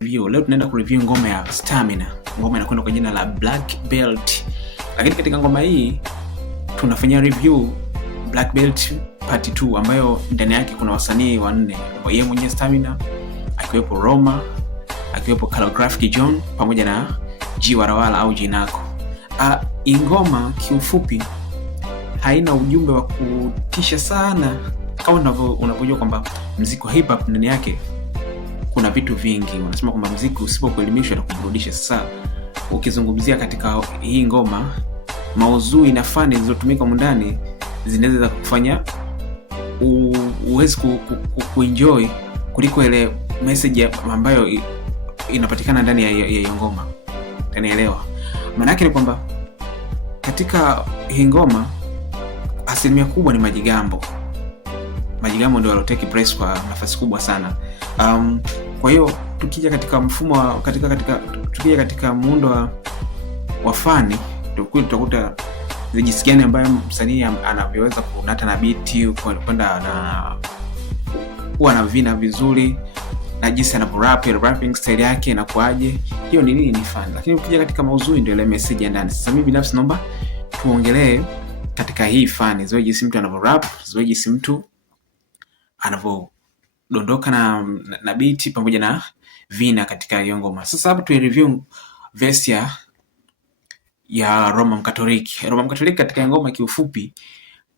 Review. Leo tunaenda kureview ngoma ya Stamina. Ngoma inakwenda kwa jina la Black Belt. Lakini katika ngoma hii tunafanya review Black Belt Part 2 ambayo ndani yake kuna wasanii wanne. Yeye mwenyewe Stamina, akiwepo Roma, akiwepo Calligraphic John pamoja na G Warawara au Jinako. Ingoma kiufupi haina ujumbe wa kutisha sana kama unavyojua kwamba muziki wa hip hop ndani yake kuna vitu vingi. Wanasema kwamba muziki usipokuelimisha na kuburudisha. Sasa ukizungumzia katika hii ngoma, maudhui na fani zilizotumika ndani zinaweza kufanya uweze kuenjoy kuliko ile message ambayo inapatikana ndani ya ngoma. Utanielewa? Maana yake ni kwamba katika hii ngoma asilimia kubwa ni majigambo. Majigambo ndio waloteki press kwa nafasi kubwa sana. Kwa hiyo tukija katika mfumo wa tukija katika muundo wa fani tutakuta jinsi gani ambayo msanii anavyoweza kunata na beat kwenda na kuwa na vina vizuri na jinsi rapping style yake inakuaje. Hiyo ni nini? Ni fani. Lakini ukija katika maudhui ndio ile message ya ndani. Sasa mimi binafsi naomba tuongelee katika hii fani, zoe jinsi mtu anavyorap, zoe jinsi mtu anavodondoka na beat pamoja na vina katika hiyo ngoma. Sasa hapo tu review verse ya Roma Mkatoliki. Roma Mkatoliki katika ngoma kiufupi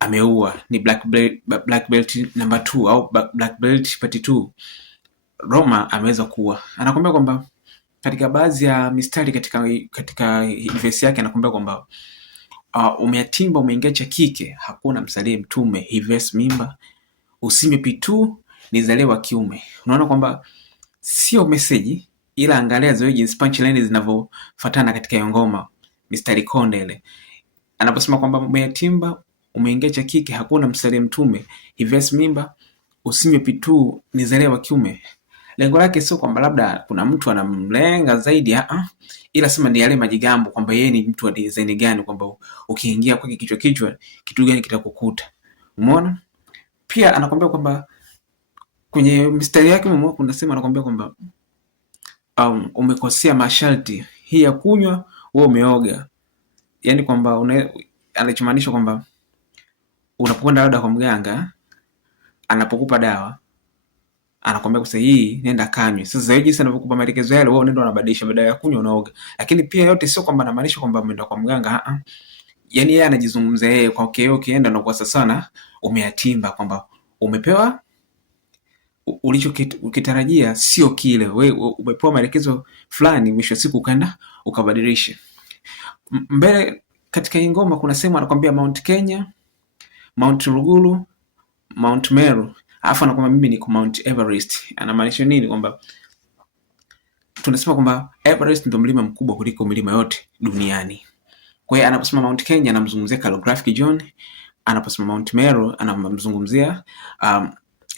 ameua, ni Black Belt number 2 au Black Belt Part 2. Roma ameweza kuwa. Anakuambia kwamba katika baadhi ya mistari katika verse yake anakuambia kwamba umeatimba umeingia cha kike, hakuna msalie mtume, hives mimba usime pitu nizalewa kiume. Unaona kwamba sio message, ila angalia zoe jinsi punchline zinavyofuatana katika hiyo ngoma, mistari konde ile. Anaposema kwamba umeatimba umeingia cha kike, hakuna msalie mtume, hives mimba usime pitu nizalewa kiume. Lengo lake sio kwamba labda kuna mtu anamlenga zaidi, ila sema ni yale majigambo kwamba yeye ni mtu wa design gani, kwamba ukiingia kwake kichwa kitu gani kitakukuta. Umeona? Pia anakuambia kwamba kwenye mistari yake kuna sema anakuambia kwamba umekosea masharti hii ya kunywa wewe umeoga. Yaani kwamba anachomaanisha kwamba unapokwenda labda kwa mganga anapokupa dawa anakuambia kwa hii nenda kanywe. Sasa zaidi sana anapokupa maelekezo yale wewe unaenda unabadilisha, badala ya kunywa unaoga. Lakini pia yote sio kwamba anamaanisha kwamba umeenda kwa mganga. Yaani yeye anajizungumza yeye kwa ukienda na kwa sana umeatimba kwamba umepewa ulichokitarajia sio kile. Wewe umepewa maelekezo fulani, mwisho siku ukaenda ukabadilisha. Mbele katika hii ngoma kuna sema anakuambia Mount Kenya, Mount Ruguru, Mount Meru. Alafu anakuambia mimi niko Mount Everest. Anamaanisha nini? Kwamba tunasema kwamba Everest ndio mlima mkubwa kuliko milima yote duniani. Kwa hiyo anaposema Mount Kenya anamzungumzia Calligraphic John, anaposema Mount Meru anamzungumzia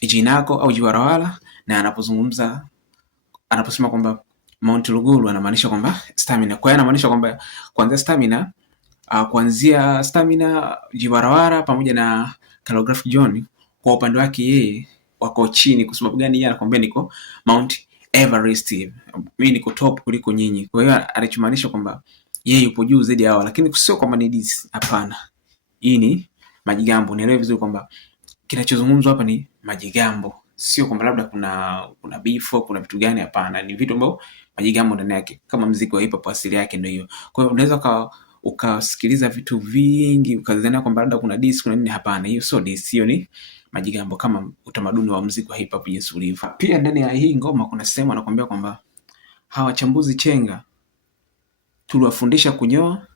Jinako au G Warawara, na anaposema kwamba Mount Ruguru anamaanisha kwamba Stamina. Kwa hiyo anamaanisha kwamba kuanzia Stamina, G Warawara pamoja na Calligraphic John kwa upande wake yeye wako chini. Kwa sababu gani? Yeye anakuambia niko Mount Everest, mimi niko top kuliko nyinyi. Kwa hiyo anachomaanisha kwamba yeye yupo juu zaidi yao, lakini sio kwamba ni diss. Hapana, hii ni majigambo. Nielewe vizuri kwamba kinachozungumzwa hapa ni majigambo, sio kwamba labda kuna beef au kuna vitu gani. Hapana, ni vitu ambavyo majigambo ndani yake, kama muziki wa hip hop asili yake ndio hiyo. Kwa hiyo unaweza ukasikiliza vitu vingi ukazania kwamba labda kuna diss kuna nini. Hapana, hiyo sio diss, hiyo ni majigambo kama utamaduni wa muziki wa hip hop jinsi ulivyo. Pia ndani ya hii ngoma kuna sehemu anakuambia kwamba hawachambuzi chenga, tuliwafundisha kunyoa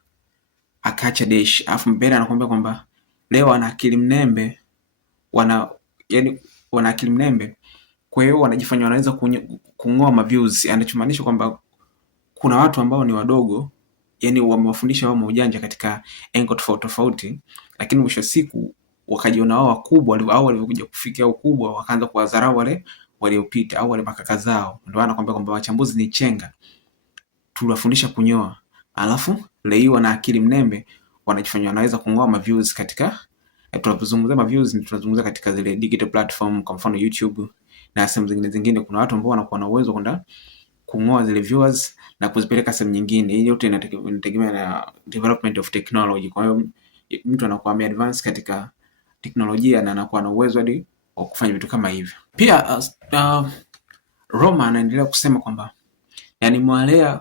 akaacha dash. Alafu mbele anakuambia kwamba leo ana akili mnembe, wana akili mnembe, kwa hiyo wanajifanya wanaweza kungoa maviews. Anachomaanisha kwamba kuna watu ambao ni wadogo, yani wamewafundisha wao ujanja katika angle tofauti, lakini mwisho siku wakajiona wao wakubwa, au walivyokuja kufikia ukubwa wakaanza kuwadharau wale waliopita au wale makaka zao. Ndio anakuambia kwamba wachambuzi ni chenga, tuliwafundisha kunyoa, alafu leo wana akili mnembe, wanajifanya wanaweza kungoa maviews katika tunapozungumzia maviews tunazungumzia katika zile digital platform, kwa mfano YouTube na sehemu zingine. Kuna watu ambao wanakuwa na uwezo kwenda kung'oa zile viewers na kuzipeleka sehemu nyingine. Hii yote inategemea na development of technology. Kwa hiyo mtu anakuwa advance katika teknolojia na anakuwa na uwezo hadi wa kufanya vitu kama hivyo. Pia Roma anaendelea kusema kwamba yani mwalea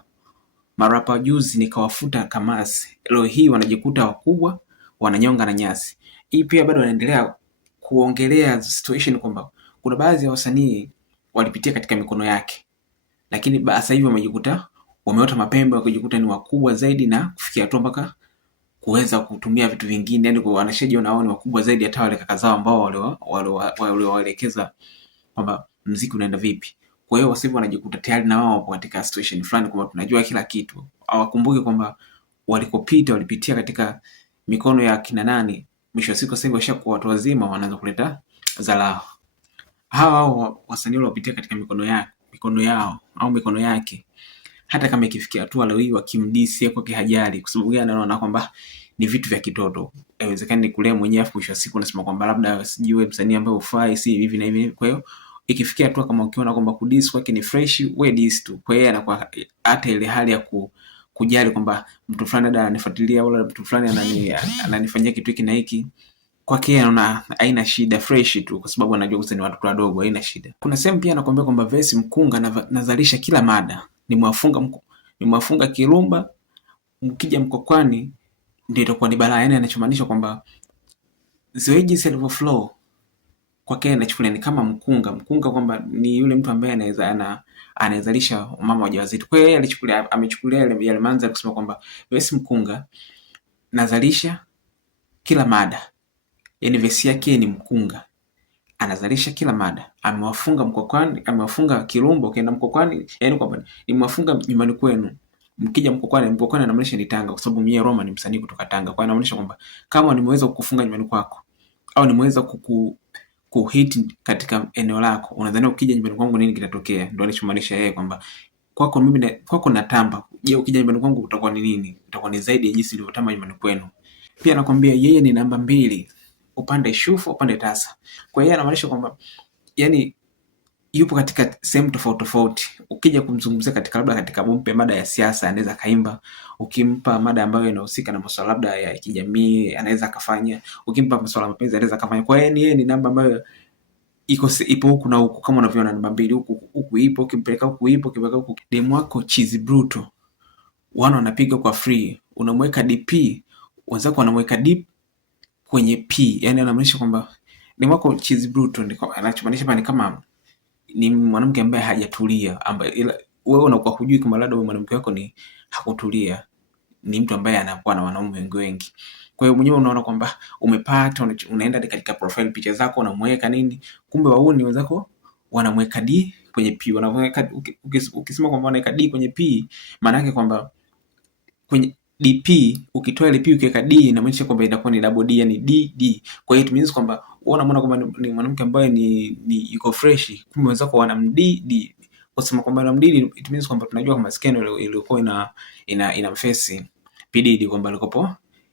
marapa juzi nikawafuta kamasi, leo hii wanajikuta wakubwa wananyonga na nyasi. Hii pia bado anaendelea kuongelea situation kwamba kuna baadhi ya wasanii walipitia katika mikono yake, lakini sasa hivi wamejikuta wameota mapembe, wakijikuta ni wakubwa zaidi na kufikia hatua mpaka kuweza kutumia vitu vingine, yani wanashajiona wao ni wakubwa zaidi hata wale kaka zao ambao waliwaelekeza kwamba muziki unaenda vipi. Kwa hiyo wasifu wanajikuta tayari na wao wapo katika situation fulani kwamba tunajua kila kitu. Hawakumbuki kwamba walikopita walipitia katika mikono ya kina nani. Mwisho wa siku sasa hivi washakuwa watu wazima, wanaanza kuleta dharau. Hawa wasanii waliopitia katika mikono yao au mikono yake, hata kama ikifikia hatua leo hii wakimdisi yako kihajali, kwa sababu gani? Anaona kwamba ni vitu vya kitoto. Haiwezekani ni kulea mwenyewe afu mwisho wa siku unasema kwamba labda sijui msanii ambaye ufai si hivi na hivi. Kwa hiyo ikifikia hatua kama ukiona kwamba kudis kwake ni fresh, we dis tu. Kwa hiyo anakuwa hata ile hali ya kujali kwamba mtu fulani dada ananifuatilia au mtu fulani ananifanyia kitu hiki na hiki, kwake anaona haina shida, fresh tu, kwa sababu anajua kusema ni watoto wadogo, haina shida. Kuna sehemu pia anakuambia kwamba Vesi mkunga nazalisha kila mada, nimwafunga Kirumba, mkija Mkokwani ndio itakuwa ni balaa. Yani anachomaanisha kwamba zoeji self flow kwake anachukulia ni kama mkunga kwamba ni yule mtu ambaye anawezalisha mama wajawazito. Kwa hiyo amechukulia yale manza kusema kwamba Vesi mkunga nazalisha kila mada, yani Vesi yake ni mkunga, anazalisha kila mada. Amewafunga Mkokwani, amewafunga Kirumba, ukienda Mkokwani, yani kwamba nimwafunga nyumbani kwenu, mkija Mkokwani anamaanisha ni Tanga, kwa sababu mimi Roma ni msanii kutoka Tanga. Kwa hiyo anamaanisha kwamba kama nimeweza kukufunga nyumbani kwako au nimeweza kuhit katika eneo lako, unadhani ukija nyumbani kwangu nini kitatokea? Ndio anachomaanisha yeye kwamba kwako natamba. Je, ukija nyumbani kwangu utakuwa ni nini? Utakuwa ni zaidi ya jinsi ulivyotamba nyumbani kwenu. Pia anakuambia yeye ni namba 2 upande shufu upande tasa. Kwa hiyo anamaanisha kwamba yani yupo katika sehemu tofauti tofauti. Ukija kumzungumzia katika labda katika mpe mada ya siasa anaweza kaimba, ukimpa mada ambayo inahusika na masuala labda ya kijamii anaweza kafanya, ukimpa masuala ya mapenzi anaweza kafanya. Kwa hiyo yeye ni namba ambayo ipo huku na huku, kama unavyoona namba 2 huku ipo, ukimpeleka huku ipo, ukipeleka huku. Demu wako Chizi Bruto wanapiga kwa free, unamweka DP, wenzako wanamweka deep kwenye P. Yani anamaanisha kwamba demu wako Chizi Bruto ndiko anachomaanisha ni kama ni mwanamke ambaye hajatulia, ambaye wewe unakuwa hujui kama labda mwanamke wako ni hakutulia, ni mtu ambaye anakuwa na wanaume wengi. Kwa hiyo mwenyewe unaona kwamba umepata, unaenda katika profile picture zako unamweka nini, kumbe wauni wenzako wanamweka D kwenye P, wanamweka. Ukisema kwamba wanaweka D kwenye P, maana yake kwamba kwenye DP ukitoa ile P ukiweka D inamaanisha kwamba itakuwa ni double D, yani DD. Kwa hiyo it means kwamba unaona kwamba ni mwanamke ambaye ni yuko fresh, kumbe wenzako wanamdd. Kwa sababu kwamba wanamdd it means kwamba tunajua kama scandal ilikuwa ina face PDD kwamba alikopo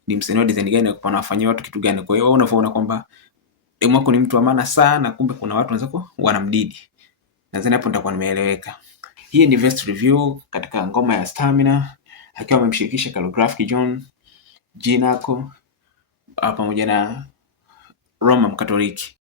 ni msanii wa design gani, kwa anafanyia watu kitu gani. Kwa hiyo unaona kwamba demu wako ni mtu wa maana sana, kumbe kuna watu wenzako wanamdidi. Nadhani hapo nitakuwa nimeeleweka. Hii ni Vest review katika ngoma ya Stamina, akiwa amemshirikisha Calligraphic John, Jinako pamoja na Roma Mkatoliki.